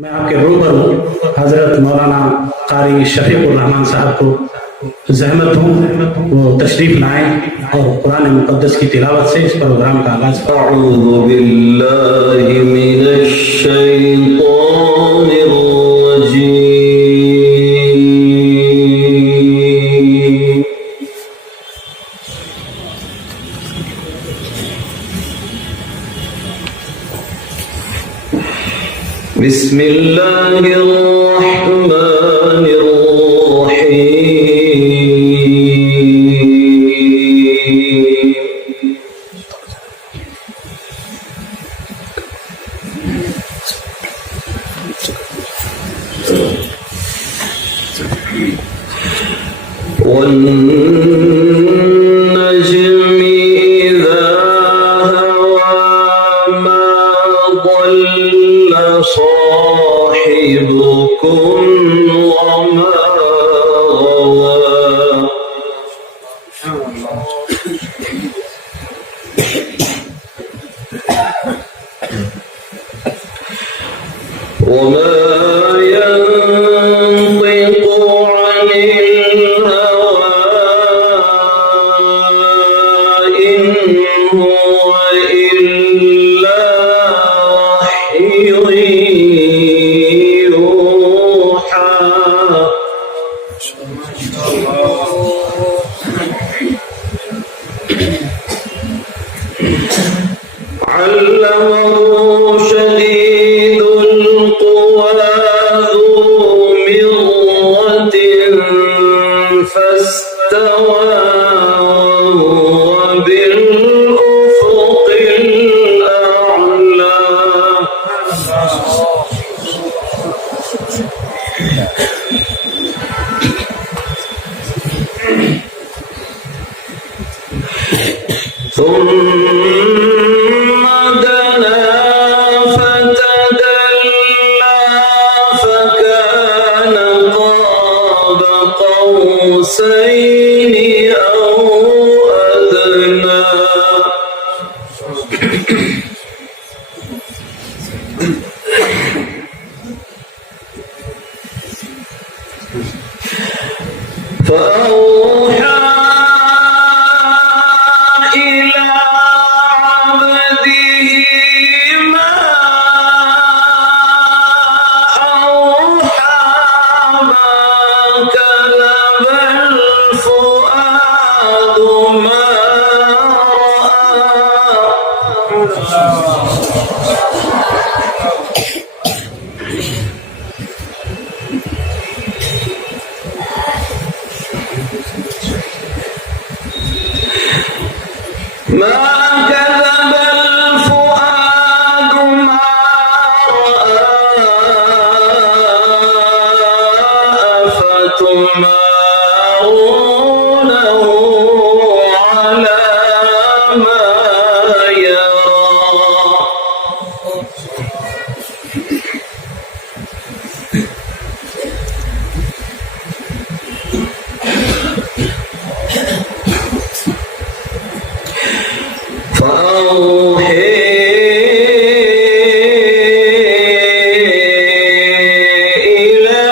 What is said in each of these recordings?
मैं आपके रूबरू हजरत मौलाना कारी शफीकुर रहमान साहब को जहमत हूँ वो तशरीफ लाएं और कुरान मुकद्दस की तिलावत से इस प्रोग्राम का आगाज करें। अऊज़ु बिल्लाहि मिनश शैतानिर रजीम। बिस्मिल्लाहिर रहमानिर रहीम। والنجم إذا هوى ما ضل صاحبكم وما غوى وما ينطق عن الهوى إن هو إلا وحي يوحى علمه شديد القوى ذو مرة فاستوى وهو بالأفق الأعلى ثم دنا فتدلى فكان قاب قوسين أو أدنى فأوحى إلى عبده ما أوحى ما كذب الفؤاد ما رأى ما كذب الفؤاد ما رأى أفتمارونه على ما يرى فأوحي إلى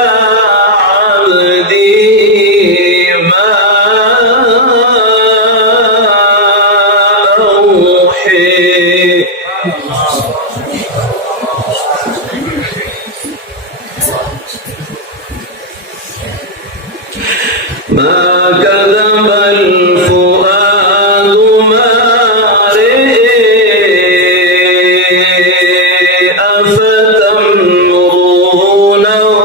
عبدي ما أوحي ما كذب الفؤاد ما أفتمرونه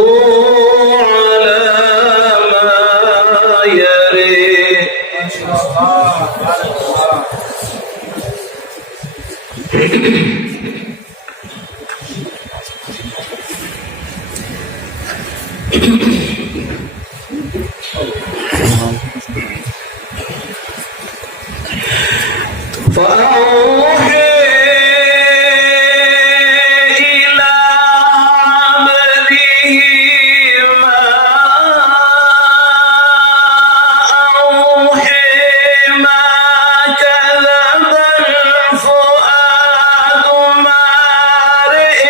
على ما يري فأوحي إلى عبده ما أوحي ما كذب الفؤاد ما رئي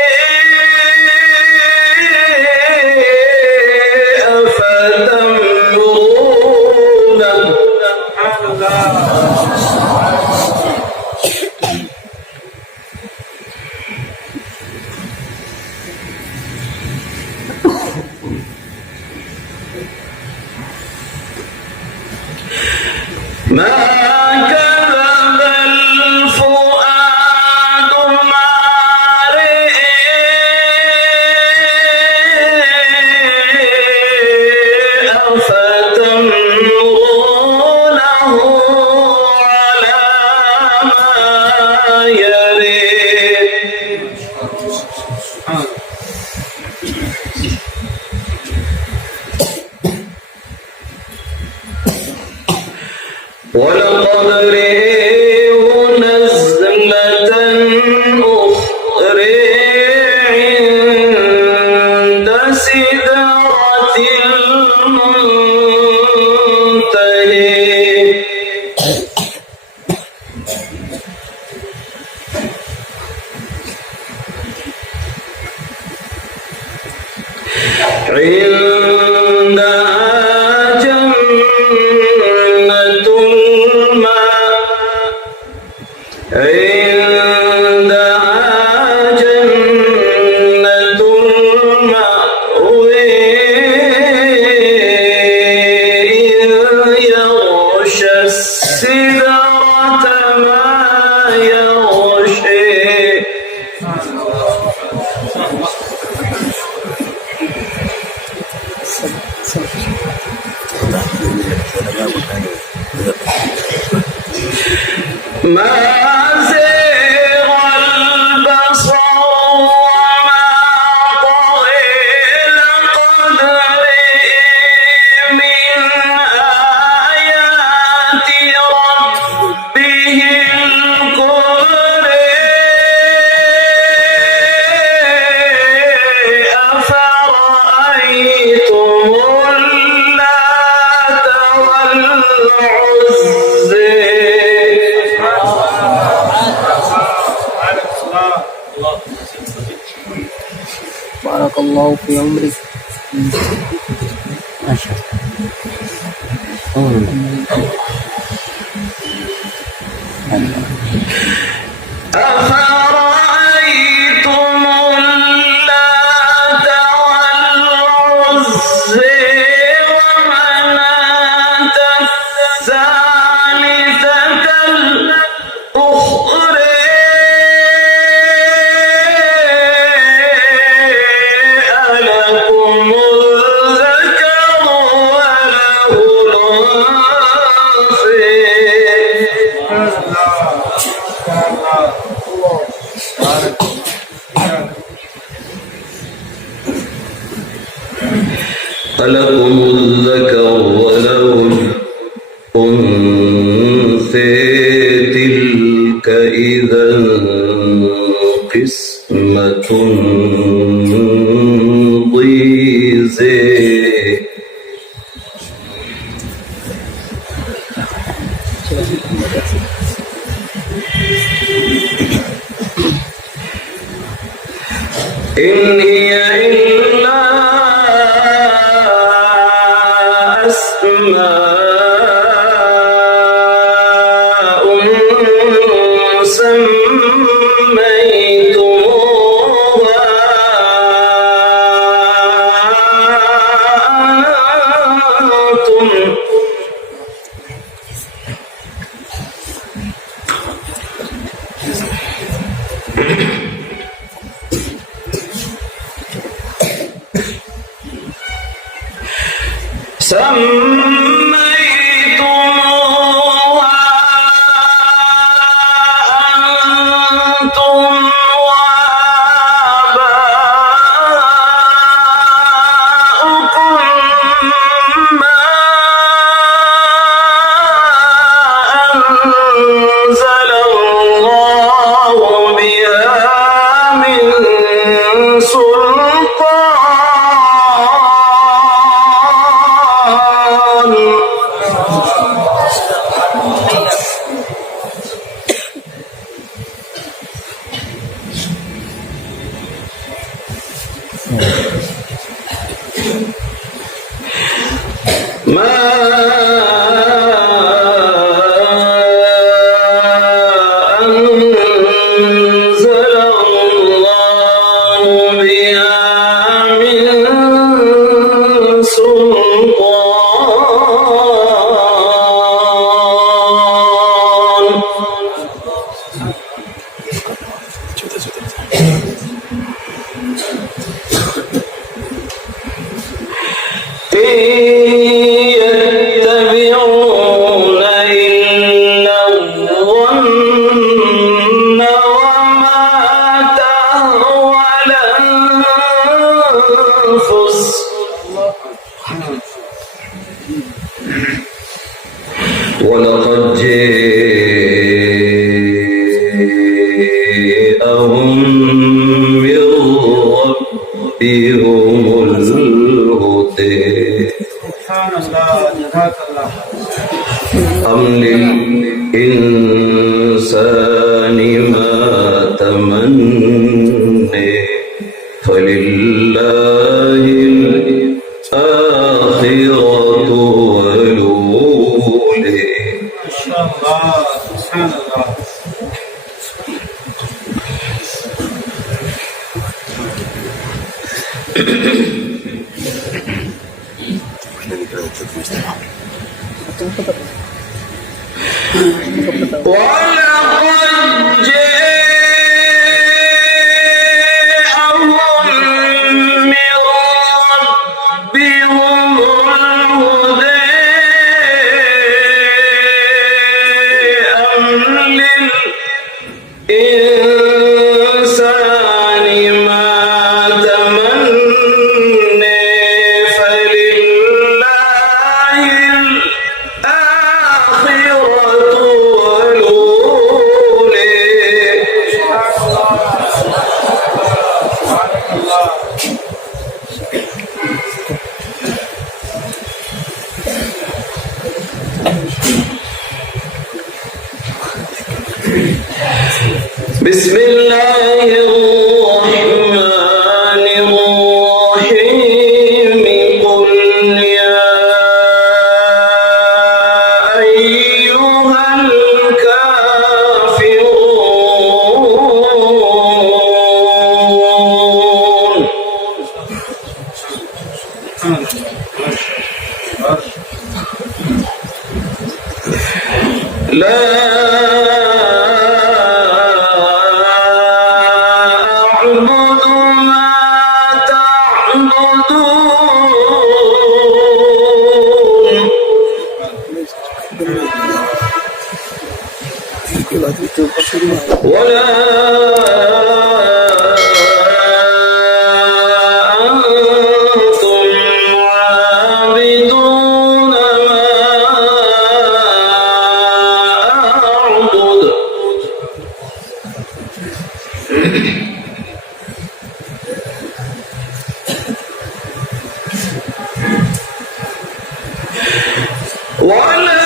بارك الله في عمرك. ما شاء الله. أفرأيتم اللات والعزى ومناة الثالثة الأخرى ألكم الذكر وله الأنثى ألكم الذكر وله الأنثى تلك إذا قسمة ضيزى إن هي إلا أسماء سميتموها أنتم سميتموها أنتم وآباؤكم ما أنزل الله بها من سلطان ما أنزل الله بها من سلطان يتبعون إلا الظن وما تهوى الأنفس ولقد جاءهم من ربهم الهدى أم للإنسان ما تمنى فلله ولقد جاءهم من ربهم الهدى أم للإنسان ما تمنى فلله الآخرة والأولى بسم الله الرحمن الرحيم قل يا أيها الكافرون لا أعبد ما تعبدون ولا أنتم عابدون ما أعبد ولا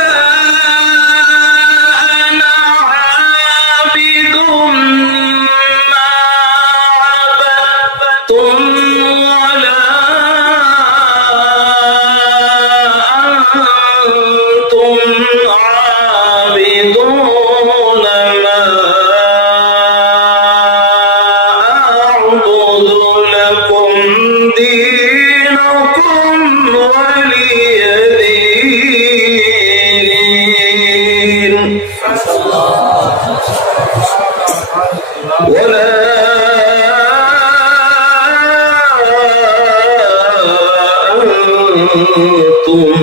أنا عابد ما عبدتم ولا أنتم عابدون ما أعبد لكم دينكم ولي دين ولا أنتم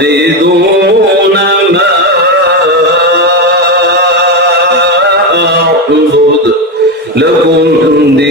عابدون ما أعبد لكم دينكم